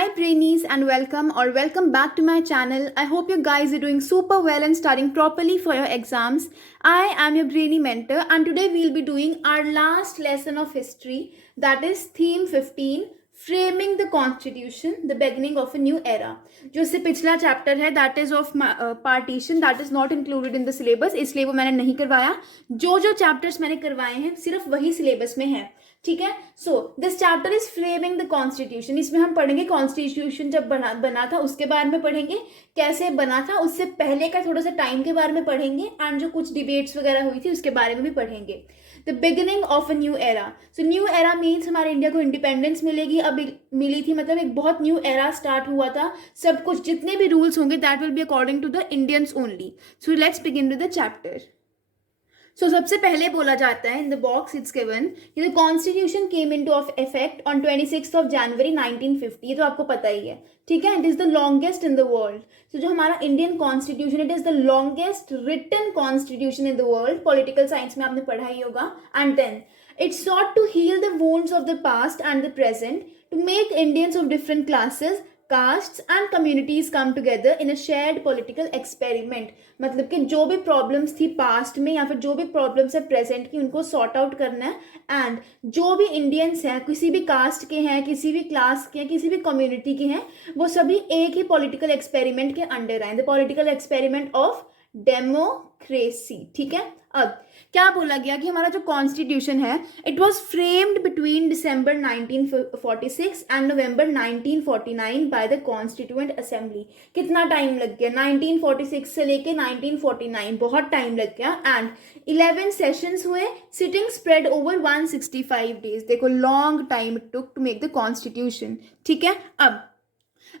Hi Brainees and welcome back to my channel. I hope you guys are doing super well and studying properly for your exams. I am your Brainy mentor and today we'll be doing our last lesson of history, that is theme 15, Framing the Constitution, the beginning of a new era. जो इससे पिछला chapter है that is of partition, that is not included in the syllabus, इसलिए वो मैंने नहीं करवाया. जो चैप्टर्स मैंने करवाए हैं सिर्फ वही सिलेबस में है. ठीक है. So this chapter is framing the constitution. इसमें हम पढ़ेंगे कॉन्स्टिट्यूशन जब बना था उसके बारे में पढ़ेंगे, कैसे बना था उससे पहले का थोड़ा सा टाइम के बारे में पढ़ेंगे एंड जो कुछ डिबेट्स वगैरह हुई थी उसके बारे में भी पढ़ेंगे. The beginning of a new era. So new era means हमारे इंडिया को इंडिपेंडेंस मिलेगी, अब मिली थी, मतलब एक बहुत न्यू एरा स्टार्ट हुआ था. सब कुछ जितने भी रूल्स होंगे that will be according to the Indians only. So let's begin with the chapter. So सबसे पहले बोला जाता है in the box it's given कि the constitution came into of effect on 26 of January 1950. ये तो आपको पता ही है. ठीक है. It is the longest in the world. So जो हमारा Indian constitution, it is the longest written constitution in the world. Political science में आपने पढ़ा ही होगा. And then it sought to heal the wounds of the past and the present, to make Indians of different classes, castes and communities come together in a shared political experiment. मतलब कि जो भी problems थी past में या फिर जो भी प्रॉब्लम्स है प्रेजेंट की, उनको सॉर्ट आउट करना है. एंड जो भी इंडियंस हैं, किसी भी कास्ट के हैं, किसी भी क्लास के हैं, किसी भी कम्युनिटी के हैं, वो सभी एक ही पॉलिटिकल एक्सपेरिमेंट के अंडर आए. The political experiment of democracy. ठीक है. अब क्या बोला गया कि हमारा जो कॉन्स्टिट्यूशन है it was framed between December 1946 and November 1949 by the constituent assembly. कितना टाइम लग गया? 1946 से लेके 1949, बहुत टाइम लग गया. एंड 11 सेशंस हुए, सिटिंग स्प्रेड ओवर 165 डेज. देखो long time it took to make the constitution. ठीक है.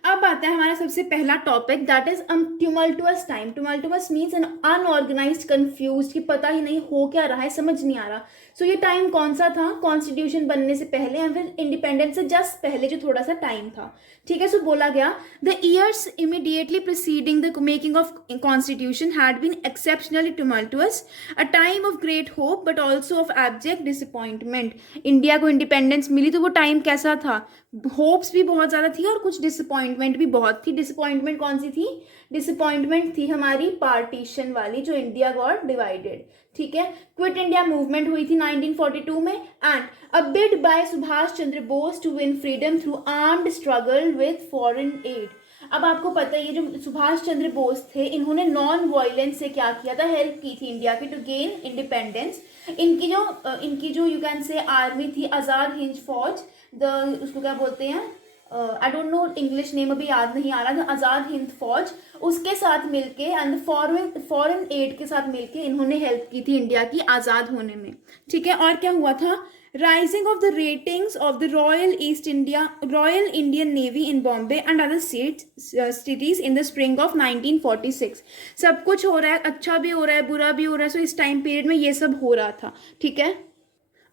अब आता है हमारा सबसे पहला topic, that is tumultuous time. Tumultuous means an unorganised, confused, कि पता ही नहीं हो क्या रहा है, समझ नहीं आ रहा. सो ये टाइम कौन सा था? कॉन्स्टिट्यूशन बनने से पहले या फिर इंडिपेंडेंस से जस्ट पहले जो थोड़ा सा टाइम था. ठीक है. सो बोला गया the years immediately preceding the making of constitution had been exceptionally tumultuous, a time of great hope but also of abject disappointment. India को इंडिपेंडेंस मिली तो वो टाइम कैसा था? होप्स भी बहुत ज़्यादा थी और कुछ डिसअपॉइंटमेंट भी बहुत थी. डिसअपॉइंटमेंट कौन सी थी? डिसअपॉइंटमेंट थी हमारी पार्टीशन वाली, जो इंडिया गॉट डिवाइडेड. ठीक है. क्विट इंडिया मूवमेंट हुई थी 1942 में. And a bid by Subhash Chandra Bose to win freedom through armed struggle with foreign aid. अब आपको पता है ये जो सुभाष चंद्र बोस थे, इन्होंने नॉन वायलेंस से क्या किया था? हेल्प की थी इंडिया की टू गेन इंडिपेंडेंस. इनकी जो यू कैन से आर्मी थी, आज़ाद हिंद फौज, उसको क्या बोलते हैं, I don't know English name अभी याद नहीं आ रहा, आज़ाद हिंद फौज, उसके साथ मिलके एंड फॉरेन एड के साथ मिलके इन्होंने हेल्प की थी इंडिया की आज़ाद होने में. ठीक है. और क्या हुआ था? Rising of the ratings of the royal Indian navy in Bombay and other cities in the spring of 1946. सब कुछ हो रहा है, अच्छा भी हो रहा है, बुरा भी हो रहा है. सो इस टाइम पीरियड में ये सब हो रहा था. ठीक है.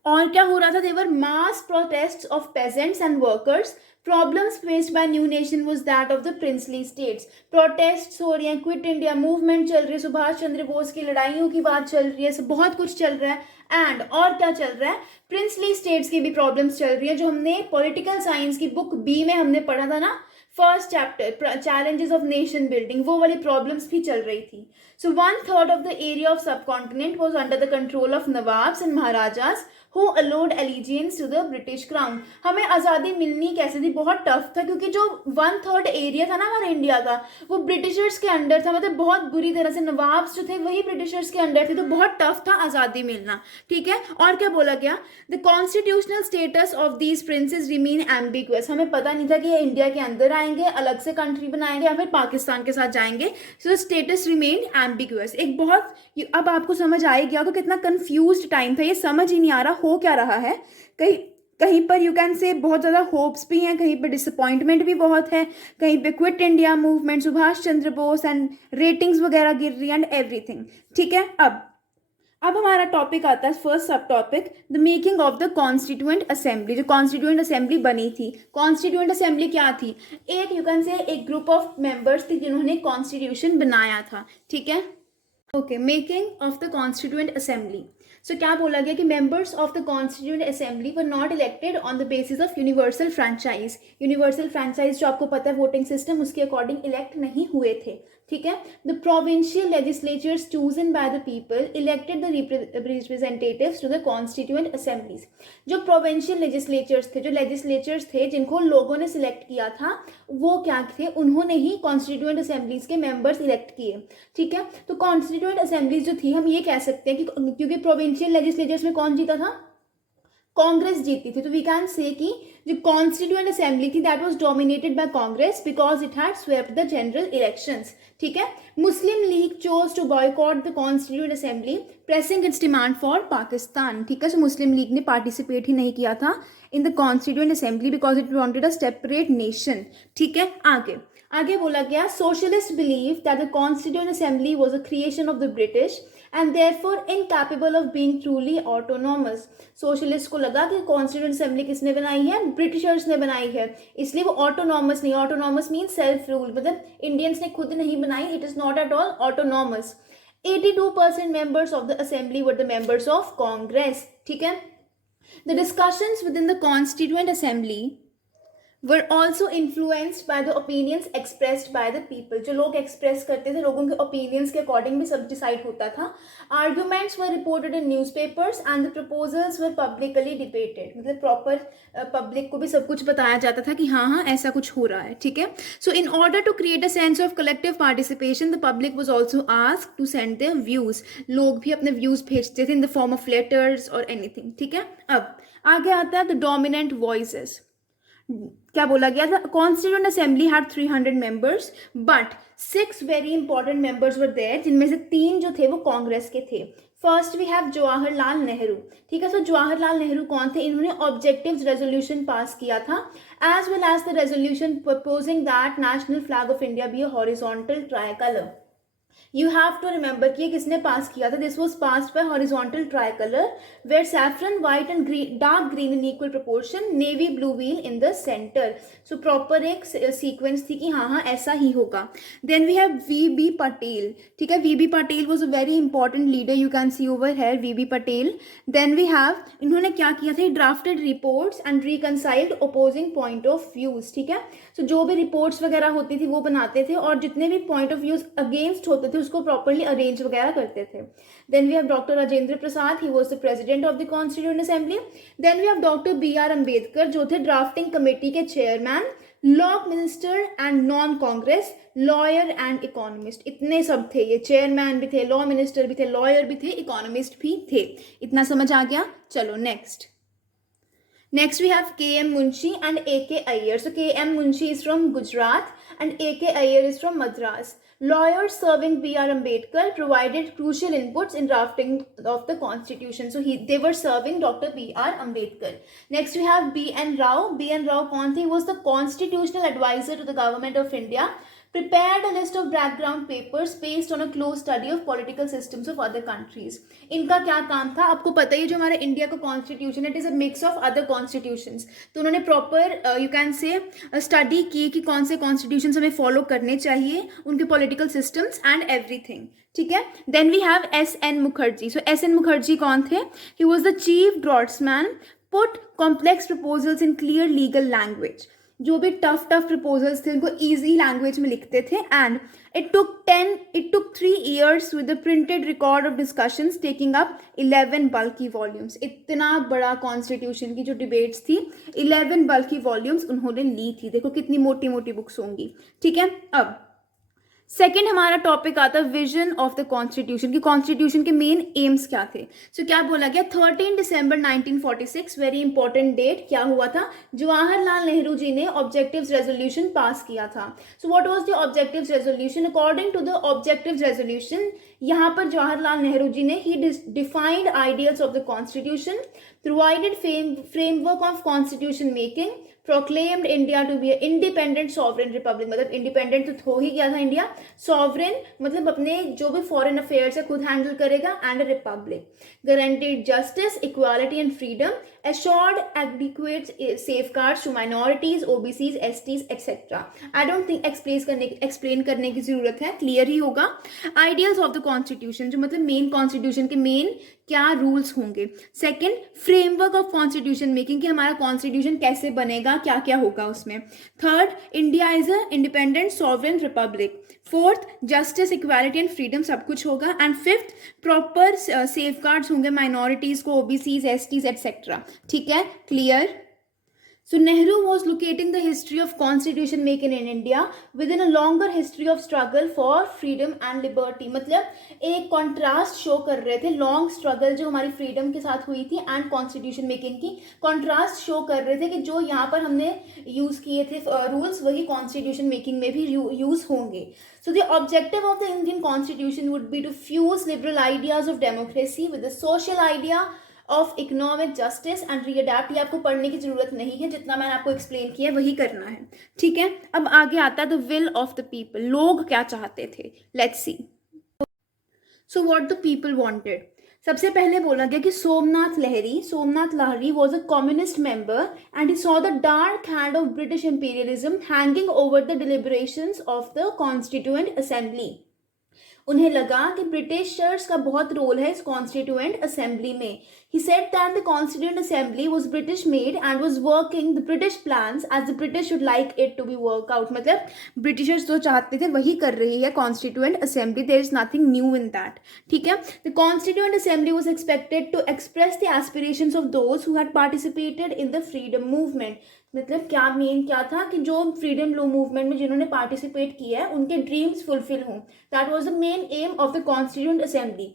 और क्या हो रहा था? There were mass protest of peasants and workers. Problems faced by new nation was that of the princely states. Protest हो रही हैं, क्विट इंडिया मूवमेंट चल रही है, सुभाष चंद्र बोस की लड़ाइयों की बात चल रही है, सब बहुत कुछ चल रहा है. एंड और क्या चल रहा है? प्रिंसली स्टेट्स की भी प्रॉब्लम्स चल रही है, जो हमने पॉलिटिकल साइंस की बुक बी में हमने पढ़ा था ना, first chapter challenges of nation building, वो वाली प्रॉब्लम्स भी चल रही थी. So 1/3 of the area of subcontinent was under the control of nawabs and maharajas who allowed allegiance to the British crown. हमें आज़ादी मिलनी कैसे थी? बहुत टफ था, क्योंकि जो 1/3 एरिया था ना हमारे इंडिया का, वो ब्रिटिशर्स के अंडर था. मतलब बहुत बुरी तरह से नवाब्स जो थे वही ब्रिटिशर्स के अंडर थे, तो बहुत टफ था आज़ादी मिलना. ठीक है. और क्या बोला गया? The constitutional status of these princess remain ambiguous. हमें पता नहीं था कि ये इंडिया के अंदर आएंगे, अलग से कंट्री बनाएंगे या फिर पाकिस्तान के साथ जाएंगे. सो स्टेटस रिमेन एम्बिगुअस. एक बहुत, अब आपको समझ आ गया कि कितना कंफ्यूज्ड टाइम था, ये समझ ही नहीं आ रहा हो क्या रहा है. कहीं पर यू कैन से बहुत ज़्यादा होप्स भी हैं, कहीं पर डिसअपॉइंटमेंट भी बहुत है, कहीं पे quit India movement, Subhash Chandra Bose and ratings वगैरह गिर रही एंड एवरीथिंग. ठीक है. अब हमारा टॉपिक आता है फर्स्ट सब topic, the making of the constituent assembly. जो कॉन्स्टिट्यूएंट असेंबली बनी थी, कॉन्स्टिट्यूएंट असेंबली क्या थी? एक यू कैन से एक ग्रुप ऑफ मेंबर्स थे जिन्होंने कॉन्स्टिट्यूशन बनाया था. ठीक है. Okay. Making of the constituent assembly. So क्या बोला गया कि members of the constituent assembly were not elected on the basis of universal franchise. Universal franchise जो आपको पता है वोटिंग सिस्टम, उसके अकॉर्डिंग इलेक्ट नहीं हुए थे. ठीक है. The provincial legislatures chosen by the people elected the representatives to the constituent assemblies. जो प्रोविंशियल लेजिस्लेचर्स थे, जो लेजिस्लेचर्स थे जिनको लोगों ने सिलेक्ट किया था, वो क्या थे, उन्होंने ही कॉन्स्टिट्यूएंट असेंबलीज के मेंबर्स इलेक्ट किए. ठीक है. तो कॉन्स्टिट्यूएंट असेंबलीज जो थी, हम ये कह सकते हैं कि क्योंकि प्रोविंशियल लेजिस्लेचर्स में कौन जीता था, कांग्रेस जीती थी, तो वी कैन से कि जो कॉन्स्टिट्यूएंट असेंबली थी that was dominated by Congress because it had swept the general elections. ठीक है. Muslim League chose to boycott the constituent assembly pressing its demand for Pakistan. ठीक है. सो मुस्लिम लीग ने पार्टिसिपेट ही नहीं किया था इन the constituent assembly because it wanted a separate nation. ठीक है. आगे बोला गया, socialist believe that the constituent assembly was a creation of the British and therefore incapable of being truly autonomous. Socialist को लगा कि कॉन्स्टिट्यूएंट असेंबली किसने बनाई है, ब्रिटिशर्स ने बनाई है, इसलिए वो ऑटोनॉमस नहीं. ऑटोनॉमस मीन सेल्फ रूल, मतलब इंडियंस ने खुद नहीं बनाई. It is not at all autonomous. 82% members of the assembly were the members of Congress. ठीक है. The discussions within the constituent assembly were also influenced by the opinions expressed by the people. जो लोग express करते थे, लोगों के opinions के according भी सब डिसाइड होता था. Arguments were reported in newspapers and the proposals were publicly debated. मतलब प्रॉपर पब्लिक को भी सब कुछ बताया जाता था कि हाँ ऐसा कुछ हो रहा है. ठीक है. So in order to create a sense of collective participation the public was also asked to send their views. लोग भी अपने व्यूज भेजते थे in the form of letters और एनीथिंग. ठीक है. अब आगे आता है द डोमिनेंट वॉइसेस. क्या बोला गया था, constituent assembly had 300 members but 6 very important members were there, जिनमें से 3 जो थे वो कांग्रेस के थे. First we have Jawaharlal Nehru. ठीक है. सो जवाहरलाल नेहरू कौन थे, इन्होंने ऑब्जेक्टिव्स रेजोल्यूशन पास किया था as well as the resolution proposing that national flag of India be a horizontal tricolour. You have to remember कि ये किसने पास किया था. This was passed by horizontal tricolor where saffron, white and green, dark green in equal proportion, navy blue wheel in the center. So proper एक sequence थी कि हाँ ऐसा ही होगा. Then we have V.B. Patel. ठीक है. V.B. Patel was a very important leader. You can see over here V.B. Patel. Then we have, इन्होंने क्या किया था, drafted reports and reconciled opposing point of views. ठीक है. So जो भी reports वगैरह होती थी वो बनाते थे और जितने भी point of views against होते थे उसको प्रॉपर्ली अरेंज वगैरह करते थे. Then we have doctor Rajendra Prasad, he was the president of the constituent assembly. Then we have doctor B.R. Ambedkar जो थे ड्राफ्टिंग कमेटी के chairman, law minister and non Congress, lawyer and economist. इतने सब थे, ये चेयरमैन भी थे, लॉ मिनिस्टर भी थे, लॉयर भी थे, इकोनॉमिस्ट भी थे. इतना समझ आ गया. चलो next we have K.M. Munshi and A.K. Iyer. So K.M. Munshi is from Gujarat and A.K. Iyer is from Madras. Lawyers serving B.R. Ambedkar provided crucial inputs in drafting of the constitution. So they were serving Dr. B.R. Ambedkar. Next we have B.N. Rao. B.N. Rao कौन थे? He was the constitutional advisor to the government of India. Prepared a list of background papers based on a close study of political systems of other countries. इनका क्या काम था, आपको पता ही, जो हमारा इंडिया का कॉन्स्टिट्यूशन है, it is a mix of other constitutions. तो उन्होंने proper you can say study की कि कौन से कॉन्स्टिट्यूशन हमें फॉलो करने चाहिए, उनके पॉलिटिकल सिस्टम्स एंड एवरीथिंग. ठीक है. Then we have S.N. Mukherjee. So S.N. Mukherjee कौन थे? He was the chief draughtsman, put complex proposals in clear legal language. जो भी टफ प्रपोजल्स थे उनको इजी लैंग्वेज में लिखते थे. And it took 3 years with the printed record of discussions taking up 11 bulky volumes. इतना बड़ा कॉन्स्टिट्यूशन की जो डिबेट्स थी, 11 bulky volumes उन्होंने ली थी. देखो कितनी मोटी मोटी बुक्स होंगी. ठीक है. अब सेकेंड हमारा टॉपिक आता है विजन ऑफ द कॉन्स्टिट्यूशन की कॉन्स्टिट्यूशन के मेन एम्स क्या थे. सो क्या बोला गया, 13 दिसंबर 1946 वेरी इंपॉर्टेंट डेट. क्या हुआ था, जवाहरलाल नेहरू जी ने ऑब्जेक्टिव्स रेजोल्यूशन पास किया था. So what was the objectives resolution? According to the objectives resolution, यहाँ पर जवाहरलाल नेहरू जी ने ही defined ideals of the constitution, provided framework of constitution making, proclaimed India to be independent sovereign republic. मतलब independent तो हो ही गया था इंडिया, सॉवरेन मतलब अपने जो भी फॉरेन अफेयर्स है खुद हैंडल करेगा, and Republic. Guaranteed justice, equality and freedom, assured adequate safeguards to minorities, OBCs, STs, etc. I don't think explain करने की जरूरत है, क्लियर ही होगा. Ideals of the कॉन्स्टिट्यूशन, जो मतलब मेन कॉन्स्टिट्यूशन के मेन क्या रूल्स होंगे। Second, framework of constitution making, कि हमारा कॉन्स्टिट्यूशन कैसे बनेगा, क्या क्या होगा उसमें। Third, India is a independent sovereign Republic. Fourth, justice, equality and freedom सब कुछ होगा। एंड फिफ्थ, प्रॉपर सेफगार्ड्स होंगे माइनॉरिटीज को, ओबीसीज, एसटीज एटसेट्रा। ठीक है, clear. So Nehru was locating the history of constitution making in India within a longer history of struggle for freedom and liberty। मतलब एक contrast show कर रहे थे, long struggle जो हमारी freedom के साथ हुई थी and constitution making की contrast show कर रहे थे कि जो यहाँ पर हमने use किए थे rules वही constitution making में भी use होंगे। So the objective of the Indian constitution would be to fuse liberal ideas of democracy with the social idea of economic justice and readapt. ये आपको पढ़ने की जरूरत नहीं है, जितना मैंने आपको एक्सप्लेन किया वही करना है। ठीक है, अब आगे आता है the will of the people, लोग क्या चाहते थे। Let's see. So what the people wanted. सबसे पहले बोला गया कि Somnath Lahiri was a communist member and he saw the dark hand of British imperialism hanging over the deliberations of the constituent assembly. उन्हें लगा कि ब्रिटिशर्स का बहुत रोल है इस कॉन्स्टिट्यूएंट असेंबली में। He said that the constituent assembly was British made and was working the British plans as the British should like it to be work out. मतलब Britishers जो चाहते थे वही कर रही है constituent assembly, there is nothing new in that. ठीक है, the constituent assembly was expected to express the aspirations of those who had participated in the freedom movement. मतलब क्या मेन क्या था कि जो फ्रीडम लो मूवमेंट में जिन्होंने पार्टिसिपेट किया है उनके ड्रीम्स फुलफिल हों। That was the main aim of the constituent assembly.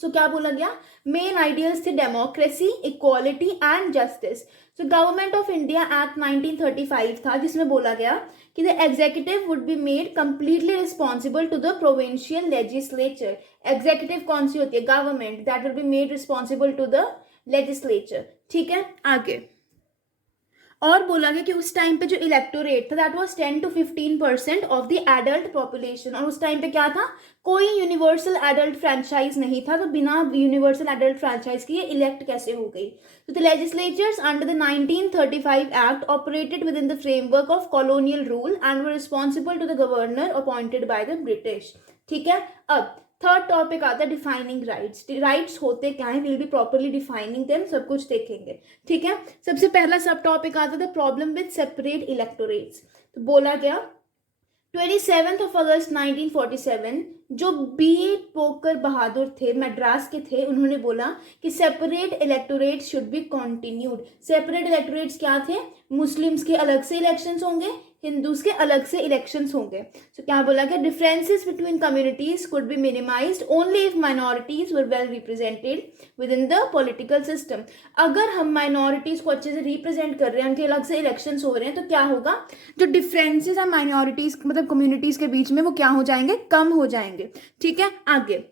So क्या बोला गया, मेन आइडियाज थे democracy, equality and justice. So government of India act 1935 था जिसमें बोला गया कि the executive would be made completely responsible to the provincial legislature. Executive कौन सी होती है, government, that will be made responsible to the legislature. ठीक है, आगे और बोला गया कि उस टाइम पे जो इलेक्टोरेट था that was 10 to 15% of the adult population. और उस टाइम पे क्या था, कोई यूनिवर्सल एडल्ट फ्रेंचाइज नहीं था, तो बिना यूनिवर्सल एडल्ट फ्रेंचाइज के ये इलेक्ट कैसे हो गई। तो the legislatures under the 1935 act operated within the framework of colonial rule and were responsible to the governor appointed by the British. ठीक है, अब थर्ड टॉपिक आता है डिफाइनिंग राइट्स। राइट्स होते क्या है, will be properly defining them, सब कुछ देखेंगे। ठीक है, सबसे पहला सब टॉपिक आता है the problem with separate electorates. तो बोला गया 27 अगस्त 1947 जो बी पोकर बहादुर थे, मद्रास के थे, उन्होंने बोला कि separate electorate should be continued. Separate electorates क्या थे, मुस्लिम्स के अलग से इलेक्शंस होंगे, हिंदूज के अलग से इलेक्शंस होंगे। तो क्या बोला गया, differences between communities could be minimised only if minorities were well represented with in the political system. अगर हम माइनॉरिटीज को अच्छे से रिप्रेजेंट कर रहे हैं, उनके अलग से इलेक्शंस हो रहे हैं, तो क्या होगा, जो डिफरेंसेस है माइनॉरिटीज मतलब कम्युनिटीज के बीच में वो क्या हो जाएंगे, कम हो जाएंगे। ठीक है, आगे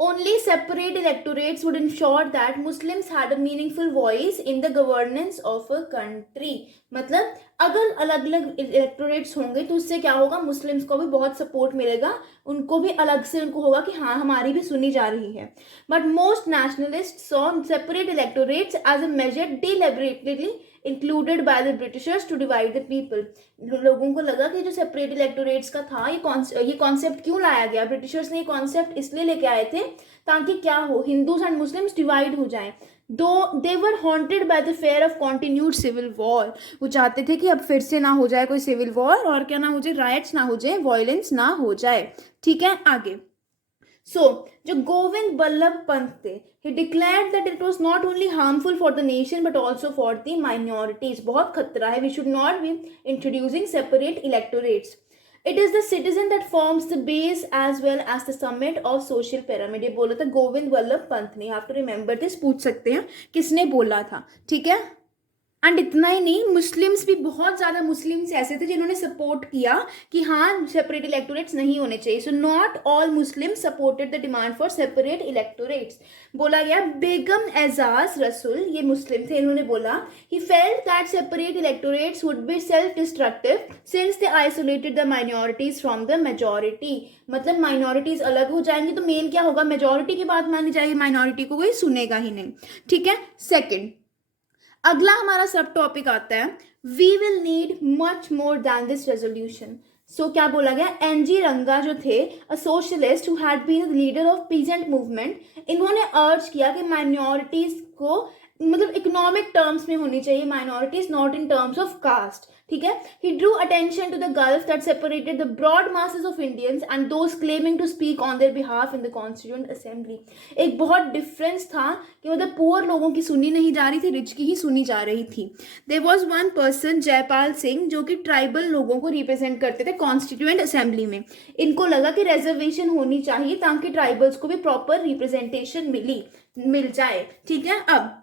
Only separate electorates would ensure that Muslims had a meaningful voice in the governance of a country। मतलब अगर अलग अलग इलेक्टोरेट्स होंगे तो उससे क्या होगा, मुस्लिम्स को भी बहुत सपोर्ट मिलेगा, उनको भी अलग से उनको होगा कि हाँ हमारी भी सुनी जा रही है। But most nationalist saw separate electorates as a major deliberately included by the Britishers to divide the people. लोगों को लगा कि जो सेपरेट इलेक्टोरेट्स का था ये कॉन्सेप्ट क्यों लाया गया, ब्रिटिशर्स ने ये कॉन्सेप्ट इसलिए लेके आए थे ताकि क्या हो, हिंदूज एंड मुस्लिम्स डिवाइड हो जाएं। Though they were haunted by the fear of continued civil war. वो चाहते थे कि अब फिर से ना हो जाए कोई सिविल वॉर, और क्या ना हो जाए, राइट्स ना हो जाए, वायलेंस ना हो जाए। ठीक है, आगे जो गोविंद बल्लभ पंत थे, he declared that it was not only harmful for the nation but also for the minorities। बहुत खतरा है, we should not be introducing separate electorates। It is the citizen that forms the base as well as the summit of social pyramid। ये बोला था गोविंद बल्लभ पंत ने, आप तो remember this, पूछ सकते हैं किसने बोला था। ठीक है, एंड इतना ही नहीं, मुस्लिम्स भी बहुत ज़्यादा मुस्लिम्स ऐसे थे जिन्होंने सपोर्ट किया कि हाँ सेपरेट इलेक्टोरेट्स नहीं होने चाहिए। So not all Muslim supported the demand for separate electorates. बोला गया बेगम एजाज रसूल, ये मुस्लिम थे, इन्होंने बोला he felt that separate electorates would be self destructive since they isolated the minorities from the majority. मतलब माइनॉरिटीज अलग हो जाएंगी तो मेन क्या होगा, मेजॉरिटी की बात मानी जाएगी, माइनॉरिटी को कोई सुनेगा ही नहीं। ठीक है, सेकेंड अगला हमारा सब टॉपिक आता है we will need much more than this resolution. So क्या बोला गया, एनजी रंगा जो थे, a socialist who had been leader of peasant movement, इन्होंने अर्ज किया कि माइनॉरिटीज को मतलब इकोनॉमिक टर्म्स में होनी चाहिए minorities, not in terms of caste, ठीक है. He drew attention to the gulf that separated the broad masses of Indians and those claiming to speak on their behalf in the constituent assembly. एक बहुत difference था कि मतलब poor लोगों की सुनी नहीं जा रही थी, रिच की ही सुनी जा रही थी. There was one person, Jaipal Singh, जो कि ट्राइबल लोगों को रिप्रेजेंट करते थे कॉन्स्टिट्यूएंट असेंबली में. इनको लगा कि रिजर्वेशन होनी चाहिए ताकि ट्राइबल्स को भी प्रॉपर रिप्रेजेंटेशन मिल जाए, ठीक है. अब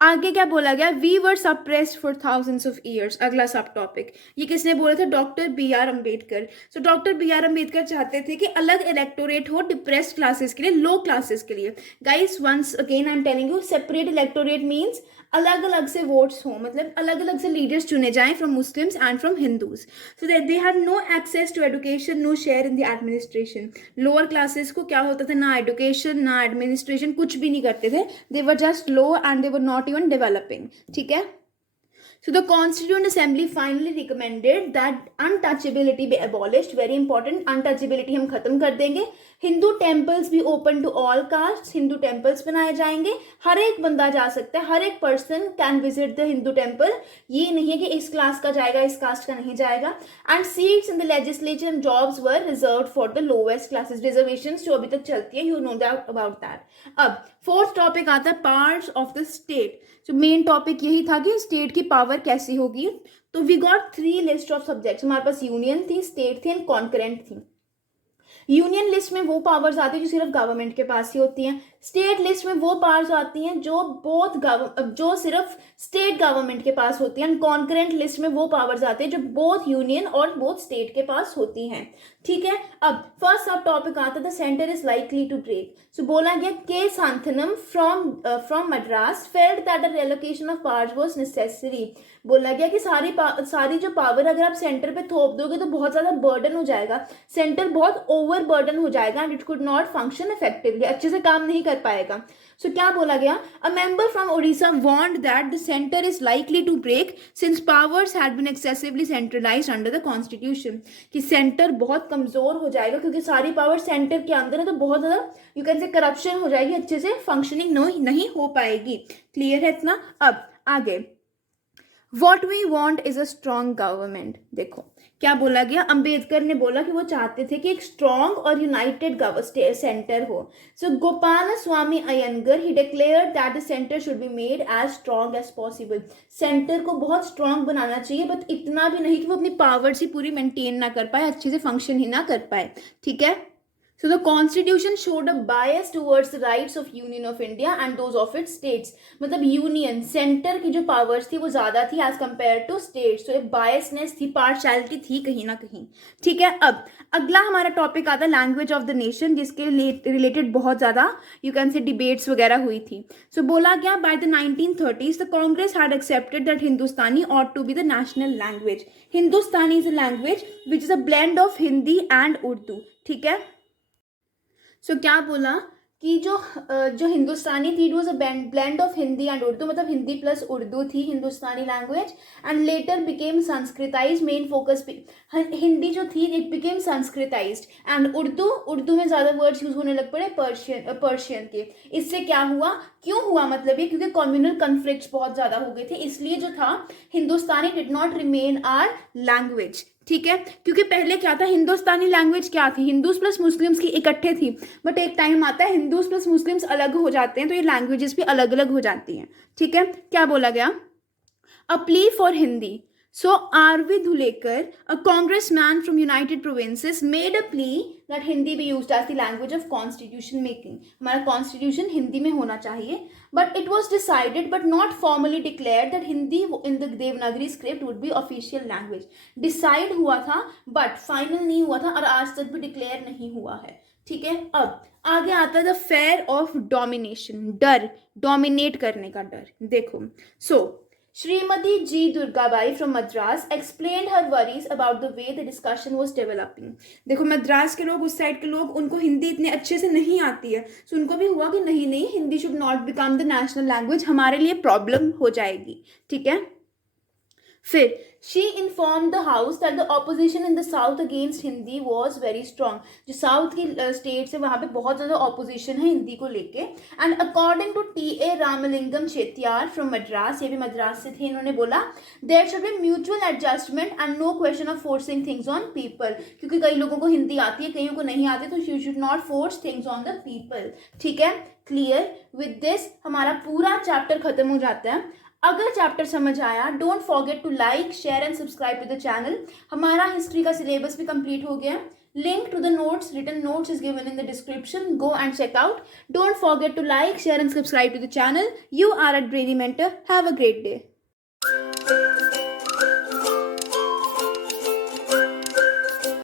आगे क्या बोला गया, we were suppressed for thousands of years. अगला सब टॉपिक ये किसने बोला था, doctor B R Ambedkar. So doctor B R Ambedkar चाहते थे कि अलग इलेक्टोरेट हो डिप्रेस्ड क्लासेस के लिए, लो क्लासेस के लिए. Guys once again I am telling you, separate electorate means अलग अलग से वोट्स हों, मतलब अलग अलग से लीडर्स चुने जाएं from Muslims and from Hindus, so that they have no access to education, no share in the administration. Lower classes को क्या होता था, ना एजुकेशन ना एडमिनिस्ट्रेशन, कुछ भी नहीं करते थे. They were just low and they were not even developing, ठीक है. So the Constituent Assembly finally recommended that untouchability be abolished. Very important, untouchability हम खत्म कर देंगे. हिंदू टेम्पल्स भी open to all caste, Hindu temples बनाए जाएंगे, हर एक बंदा जा सकता है, हर एक person can visit the Hindu temple. ये नहीं है कि इस क्लास का जाएगा इस कास्ट का नहीं जाएगा. And seats in the legislature and jobs were reserve for the lowest classes. Reservations जो अभी तक चलती है, you know that about that. अब फोर्थ टॉपिक आता है पावर्स ऑफ द स्टेट. जो मेन टॉपिक यही था कि स्टेट की पावर कैसी होगी. तो we got 3 list of subjects. हमारे पास यूनियन थी, स्टेट थी एंड कॉन्करेंट थी. यूनियन लिस्ट में वो पावर्स आती है जो सिर्फ गवर्नमेंट के पास ही होती हैं. स्टेट लिस्ट में वो पावर्स आती हैं जो सिर्फ स्टेट गवर्नमेंट के पास होती हैं. कॉन्करेंट लिस्ट में वो पावर्स आती हैं जो बोथ यूनियन और बोथ स्टेट के पास होती हैं, ठीक है. अब फर्स्ट सब टॉपिक आता है the centre is likely to break. So बोला गया K Santhanam from Madras felt that a relocation of powers was necessary. बोला गया कि सारी जो पावर अगर आप सेंटर पे थोप दोगे तो बहुत ज़्यादा बर्डन हो जाएगा, सेंटर बहुत ओवर बर्डन हो जाएगा and it could not function effectively, अच्छे से काम नहीं कर पाएगा. सो क्या बोला गया, a member from Odisha warned that the centre is likely to break since powers had been excessively centralised under the constitution. कि सेंटर बहुत कमजोर हो जाएगा क्योंकि सारी पावर सेंटर के अंदर है, तो बहुत ज़्यादा यू कैन से करप्शन हो जाएगी, अच्छे से फंक्शनिंग नहीं हो पाएगी. क्लियर है इतना. अब आगे what we want is a strong government. देखो क्या बोला गया, अंबेडकर ने बोला कि वो चाहते थे कि एक स्ट्रॉन्ग और यूनाइटेड सेंटर हो. So Gopalaswami Ayyangar he declared that the centre should be made as strong as possible. Centre को बहुत स्ट्रॉन्ग बनाना चाहिए, बट इतना भी नहीं कि वो अपनी पावर्स ही पूरी मेंटेन ना कर पाए, अच्छे से फंक्शन ही ना कर पाए, ठीक है. So the constitution showed a bias towards the rights of Union of India and those of its states. मतलब यूनियन सेंटर की जो पावर्स थी वो ज़्यादा थी एज कम्पेयर टू स्टेट्स. तो एक बायसनेस थी, पार्शियलिटी थी कहीं ना कहीं, ठीक है. अब अगला हमारा टॉपिक आता है लैंग्वेज ऑफ द नेशन, जिसके रिलेटेड बहुत ज़्यादा यू कैन से डिबेट्स वगैरह हुई थी. सो बोला गया by the 1930s the Congress had accepted that Hindustani ought to be the national language. Hindustani is a language which is a blend of Hindi and Urdu, ठीक है. सो क्या बोला कि जो हिंदुस्तानी थी it was a blend of Hindi and Urdu, मतलब हिंदी प्लस उर्दू थी Hindustani language. And later became Sanskritise. Main focus Hindi जो थी it became Sanskritised and Urdu में ज़्यादा वर्ड्स यूज होने लग पड़े पर्शियन के. इससे क्या हुआ, क्यों हुआ, मतलब ये क्योंकि कम्युनल कन्फ्लिक्ट्स बहुत ज़्यादा हो गए थे, इसलिए जो था Hindustani did not remain our language, ठीक है. क्योंकि पहले क्या था, हिंदुस्तानी लैंग्वेज क्या थी, हिंदूज प्लस मुस्लिम्स की इकट्ठे थी, बट एक टाइम आता है हिंदूज प्लस मुस्लिम्स अलग हो जाते हैं, तो ये लैंग्वेजेस भी अलग अलग हो जाती हैं, ठीक है. क्या बोला गया, अ plea for Hindi. So R.V. Dhulekar, a congressman from United Provinces, made a plea that Hindi be used as the language of constitution making. हमारा constitution हिंदी में होना चाहिए, but it was decided but not formally declared that Hindi in the Devanagari script would be official language. Decide हुआ था but final नहीं हुआ था और आज तक भी declare नहीं हुआ है, ठीक है. अब आगे आता है द फेयर ऑफ डोमिनेशन, डर, डोमिनेट करने का डर. देखो Srimati G. Durgabai from Madras explained her worries about the way the discussion was developing. देखो मद्रास के लोग, उस साइड के लोग, उनको हिंदी इतने अच्छे से नहीं आती है, सो उनको भी हुआ कि नहीं Hindi should not become the national language, हमारे लिए प्रॉब्लम हो जाएगी, ठीक है. फिर she inform the house that the opposition in the south against Hindi was very strong. जो साउथ की स्टेट्स है वहाँ पे बहुत ज़्यादा ऑपोजिशन है हिंदी को लेके. And according to T A. Ramalingam Chettiar from Madras, ये भी मद्रास से थे, इन्होंने बोला there should be mutual adjustment and no question of forcing things on people. क्योंकि कई लोगों को हिंदी आती है, कईयों को नहीं आती, तो you should not force things on the people. ठीक है, क्लियर. विद दिस हमारा पूरा चैप्टर खत्म हो जाता है. अगर चैप्टर समझ आया, don't forget to like, share and subscribe to the channel. हमारा हिस्ट्री का सिलेबस भी कंप्लीट हो गया. Link to the notes, written notes is given in the description. Go and check out. Don't forget to like, share and subscribe to the channel. You are at Brainy Mentor. Have a great day.